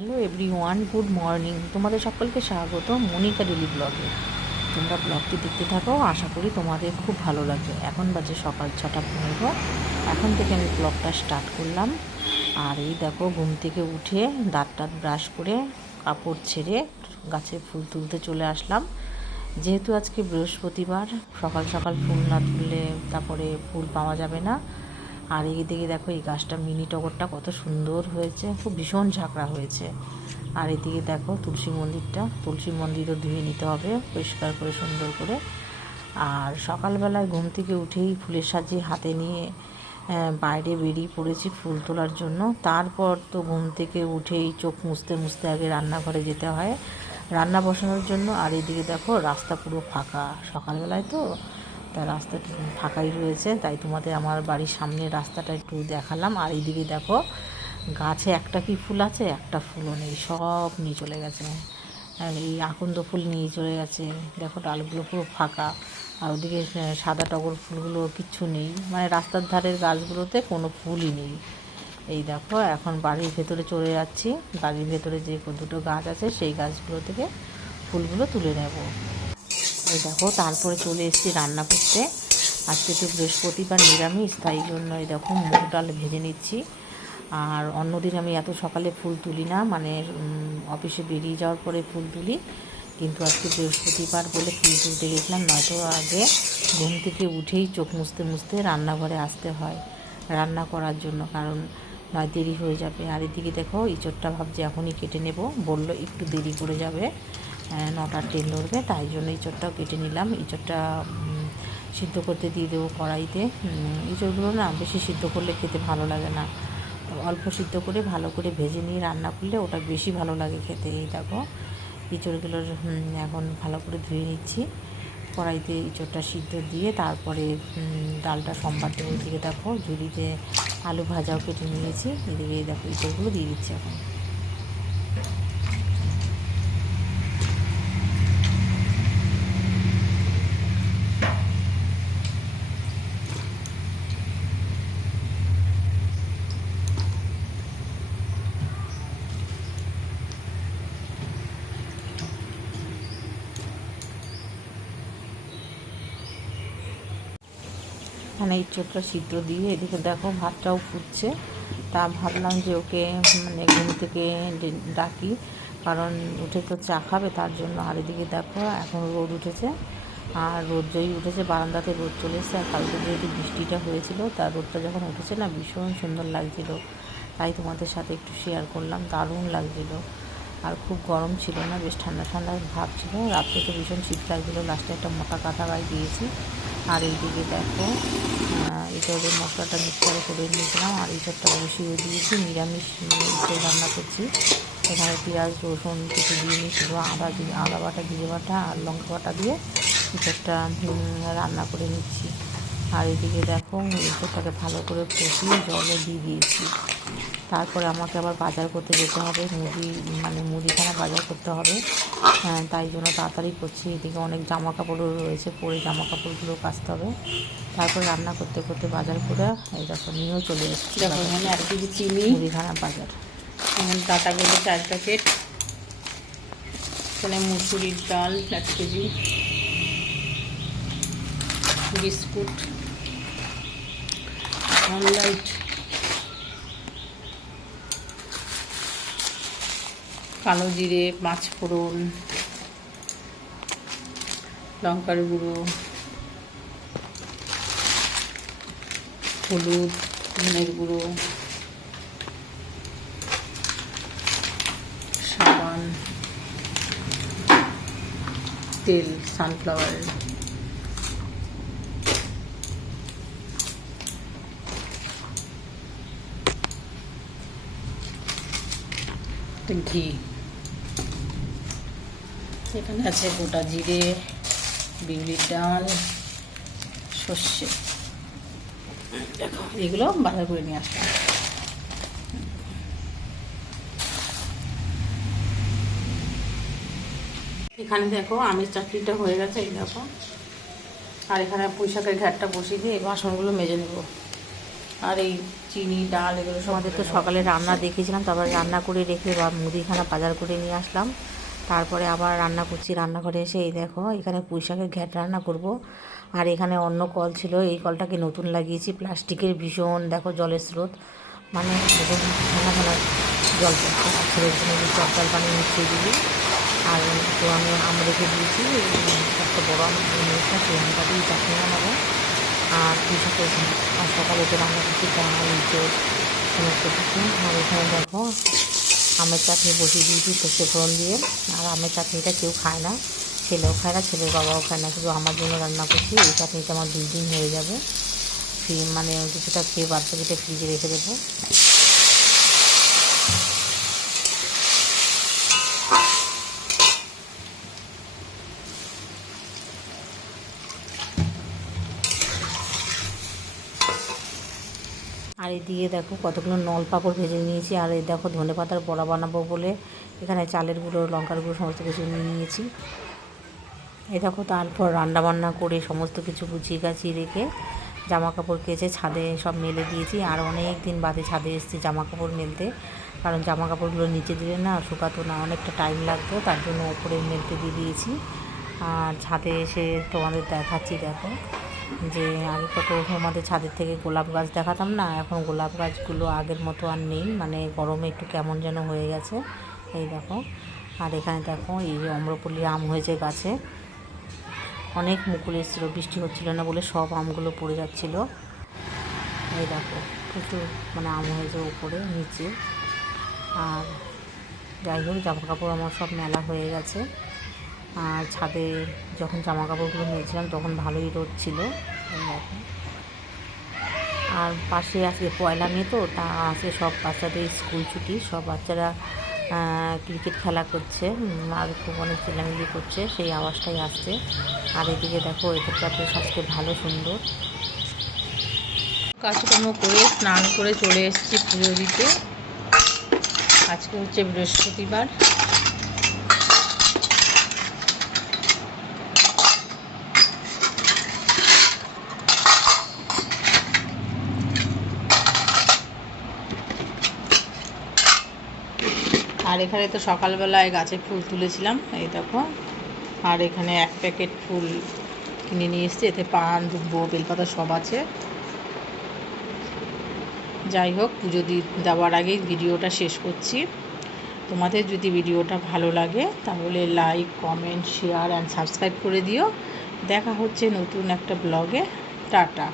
Hello everyone good morning তোমাদের সকলকে স্বাগত মনিকা ডেলি ব্লগে। তোমরা ব্লগটি দেখতে থাকো, আশা করি তোমাদের খুব ভালো লাগবে। এখন বাজে সকাল ছটা পনেরো। এখন থেকে আমি ব্লগটা স্টার্ট করলাম। আর এই দেখো, ঘুম থেকে উঠে দাঁত টাত ব্রাশ করে কাপড় ছেড়ে গাছে ফুল তুলতে চলে আসলাম। যেহেতু আজকে বৃহস্পতিবার, সকাল সকাল ফুল না তুললে তারপরে ফুল পাওয়া যাবে না। আর এই দিকে দেখো এই গাছটা মিনি টগরটা কত সুন্দর হয়েছে, খুব ভীষণ ঝাঁকড়া হয়েছে। আর এদিকে দেখো তুলসী মন্দিরটা, তুলসী মন্দিরও ধুয়ে নিতে হবে, পরিষ্কার করে, সুন্দর করে। আর সকালবেলায় ঘুম থেকে উঠেই ফুলের সাজি হাতে নিয়ে বাইরে বেরিয়ে পড়েছি ফুল তোলার জন্য। তারপর তো ঘুম থেকে উঠেই চোখ মুছতে মুছতে আগে রান্নাঘরে যেতে হয়। রান্না বসানোর জন্য আর এদিকে দেখো রাস্তা পুরো ফাঁকা। সকালবেলায় তো তা রাস্তাটা ফাঁকাই রয়েছে, তাই তোমাদের আমার বাড়ির সামনে রাস্তাটা একটু দেখালাম। আর এইদিকে দেখো, গাছে একটা কি ফুল আছে, একটা ফুলও নেই, সব নিয়ে চলে গেছে। এই আকন্দ ফুল নিয়ে চলে গেছে। দেখো, ডালগুলো পুরো ফাঁকা। আর ওদিকে সাদা টগর ফুলগুলো কিচ্ছু নেই। মানে রাস্তার ধারের গাছগুলোতে কোনো ফুলই নেই। এই দেখো, এখন বাড়ির ভেতরে চলে যাচ্ছি। বাড়ির ভেতরে যে দুটো গাছ আছে, সেই গাছগুলো থেকে ফুলগুলো তুলে নেব। এই দেখো, তারপরে চলে এসেছি রান্না করতে। আজকে তো বৃহস্পতিবার নিরামিষ, তাই জন্য এই দেখো মুগ ডাল ভেজে নিচ্ছি। আর অন্যদিন আমি এত সকালে ফুল তুলি না মানে অফিসে বেরিয়ে যাওয়ার পরে ফুল তুলি। কিন্তু আজকে বৃহস্পতিবার বলে ফুল তুলতে গেছিলাম, নয়তো আগে ঘুম থেকে উঠেই চোখ মুছতে মুছতে রান্নাঘরে আসতে হয় রান্না করার জন্য, কারণ নয় দেরি হয়ে যাবে। আর এদিকে দেখো, ইঁচড়টা ভাবছি এখনই কেটে নেব, বলল একটু দেরি করে যাবে। নটার ট্রেন ধরবে, তাই জন্য ইঁচড়টাও কেটে নিলাম। ইঁচড়টা সিদ্ধ করতে দিয়ে দেবো কড়াইতে। ইঁচড়গুলো না বেশি সিদ্ধ করলে খেতে ভালো লাগে না। অল্প সিদ্ধ করে ভালো করে ভেজে নিয়ে রান্না করলে ওটা বেশি ভালো লাগে খেতে। এই দেখো ইঁচড়গুলোর এখন ভালো করে ধুয়ে নিচ্ছি। কড়াইতে ইঁচড়টা সিদ্ধ দিয়ে তারপরে ডালটা সম্বার দেবো দেখো, ঝুড়িতে আলু ভাজাও কেটে নিয়েছি। এদিকে দেখো, ইঁচড়গুলো দিয়ে দিচ্ছি এখন। মানে ইঁচড়টা সিদ্ধ দিয়ে এদিকে দেখো ভাতটাও ফুটছে। তা ভাবলাম যে ওকে মানে ঘুম থেকে ডাকি, কারণ উঠে তো চা খাবে, তার জন্য। আর এদিকে দেখো, এখন রোদ উঠেছে। আর রোদ যেই উঠেছে, বারান্দাতে রোদ চলে এসেছে, আর কালকে যেহেতু বৃষ্টিটা হয়েছিল তার রোদটা যখন উঠেছে না, ভীষণ সুন্দর লাগছিল। তাই তোমাদের সাথে একটু শেয়ার করলাম, দারুণ লাগছিল। আর খুব গরম ছিল না, বেশ ঠান্ডা ঠান্ডা ভাব ছিল। রাত্রে তো ভীষণ শীত লাগছিল, লাস্টে একটা মোটা কাঁথা গায়ে দিয়েছি। আর এইদিকে দেখো এটাদের মশলাটা মিক্সারে করে নিয়েছিলাম আর এইসবটা বসিয়ে দিয়েছি নিরামিষ ইঁচড় রান্না করছি। এখানে পেঁয়াজ, রসুন কিছু দিয়ে নিই শুধু আদা দিয়ে, আদা বাটা, জিরে বাটা আর লঙ্কা বাটা দিয়ে ইঁচড়টা রান্না করে নিচ্ছি। আর এদিকে দেখো ইঁচড়টাকে ভালো করে কষিয়ে জলে দিয়ে দিয়েছি। তারপরে আমাকে আবার বাজার করতে যেতে হবে। মুদি মানে মুদিখানা বাজার করতে হবে। হ্যাঁ, তাই জন্য তাড়াতাড়ি করছি। এদিকে অনেক জামা কাপড়ও রয়েছে পরে জামা কাপড়গুলো কাচতে হবে। তারপর রান্না করতে করতে বাজার করে এই দেখো নিয়েও চলে এসেছি দেখো এখানে এক কেজি চিনি? মুদিখানা বাজার। এখানে ডাটাগুলো চার প্যাকেট। এখানে মুসুরির ডাল এক কেজি। বিস্কুট। সানলাইট। কালো জিরে পাঁচফোড়ন লঙ্কার গুঁড়ো হলুদ ধনের গুঁড়ো সাবান তেল সানফ্লাওয়ারের ঘি এখানে আছে গোটা জিরে, বিউলির ডাল, সর্ষে। দেখো, এগুলো বাজার করে নিয়ে আসলাম। এখানে দেখো, আমের চাটনিটা হয়ে গেছে, এই দেখো। আর এখানে পুঁই শাকের ঘাটটা বসিয়ে দিয়ে বাসনগুলো মেজে নেব। আর এই চিনি ডাল এগুলো সব আমাদের তো সকালে রান্না দেখেছিলাম তারপর রান্না করে রেখে বা মুদিখানা বাজার করে নিয়ে আসলাম। তারপরে আবার রান্না করছি রান্নাঘরে এসে এই দেখো এখানে পুঁই শাকের ঘ্যাট রান্না করব। আর এখানে অন্য কল ছিল এই কলটাকে নতুন লাগিয়েছি প্লাস্টিকের ভীষণ দেখো জলের স্রোত। মানে ঘন জল পড়ছে আর ছেলের জন্য জল পানি মিশিয়ে দিবি আর তো আমি আম রেখে দিয়েছি একটা বড় আম নিয়েছি সেই আমটা দিয়ে চাটনি বানাবো। আর কিছু আর সকালে তো রান্না করছি ডাল জোর সমস্ত কিছু। আর এখানে দেখো, আমের চাটনি বসিয়ে দিয়েছি সর্ষে ফোড়ন দিয়ে। আর আমের চাটনিটা কেউ খায় না, ছেলেও খায় না, ছেলের বাবাও খায় না। শুধু আমার জন্য রান্না করছি, এই চাটনিটা আমার দুই দিন হয়ে যাবে। ফ্রি মানে কিছুটা খেয়ে কেটে ফ্রিজে রেখে দেবো। এদিকে দেখো কতগুলো নল পাঁপড় ভেজে নিয়েছি। আর এই দেখো ধনে পাতার বড়া বানাবো বলে এখানে চালের গুঁড়ো, লঙ্কার গুঁড়ো সমস্ত কিছু নিয়ে নিয়েছি। এই দেখো তারপর রান্না বান্না করে সমস্ত কিছু গুছিয়ে গাছিয়ে রেখে জামা কাপড় কেচে ছাদে সব মেলে দিয়েছি। আর অনেক দিন বাদে ছাদে এসেছি জামা কাপড় মেলতে। কারণ জামা কাপড়গুলো নিচে দিলে না শুকাতো না, অনেকটা টাইম লাগতো, তার জন্য ওপরে মেলতে দিয়ে দিয়েছি। আর ছাদে এসে তোমাদের দেখাচ্ছি দেখো। যে আগে কত আমাদের ছাদের থেকে গোলাপ গাছ দেখাতাম না, এখন গোলাপ গাছগুলো আগের মতো আর নেই মানে গরমে একটু কেমন যেন হয়ে গেছে। এই দেখো, আর এখানে দেখো, এই যে অম্রপল্লীর আম হয়েছে গাছে। অনেক মুকুল এসেছিল, বৃষ্টি হচ্ছিল না বলে সব আমগুলো পড়ে যাচ্ছিল। এই দেখো, প্রচুর মানে আম হয়েছে উপরে, নিচে। আর যাই হোক জামা কাপড় আমার সব মেলা হয়ে গেছে। আর ছাদে যখন জামা কাপড়গুলো মেলছিলাম তখন ভালোই রোদ ছিল। আর পাশে আজকে পয়লা মে তো, তা আছে সব বাচ্চাদের স্কুল ছুটি। সব বাচ্চারা ক্রিকেট খেলা করছে। আর খুব অনেক চিল্লামিলি করছে। সেই আওয়াজটাই আসছে। আর এদিকে দেখো এদিকটা বেশ আজকে ভালো সুন্দর। কাজকর্ম করে স্নান করে চলে এসেছি পুজো দিতে। আজকে হচ্ছে বৃহস্পতিবার। আর এখানে তো সকালবেলায় গাছে ফুল তুলেছিলাম, এই দেখো। আর এখানে এক প্যাকেট ফুল কিনে নিয়ে এসেছি, এতে পান দুব্বো বেলপাতা সব আছে। যাই হোক, পুজো দেওয়ার আগেই ভিডিওটা শেষ করছি। তোমাদের যদি ভিডিওটা ভালো লাগে, তাহলে like comment share and subscribe করে দিও। দেখা হচ্ছে নতুন একটা ব্লগে টাটা।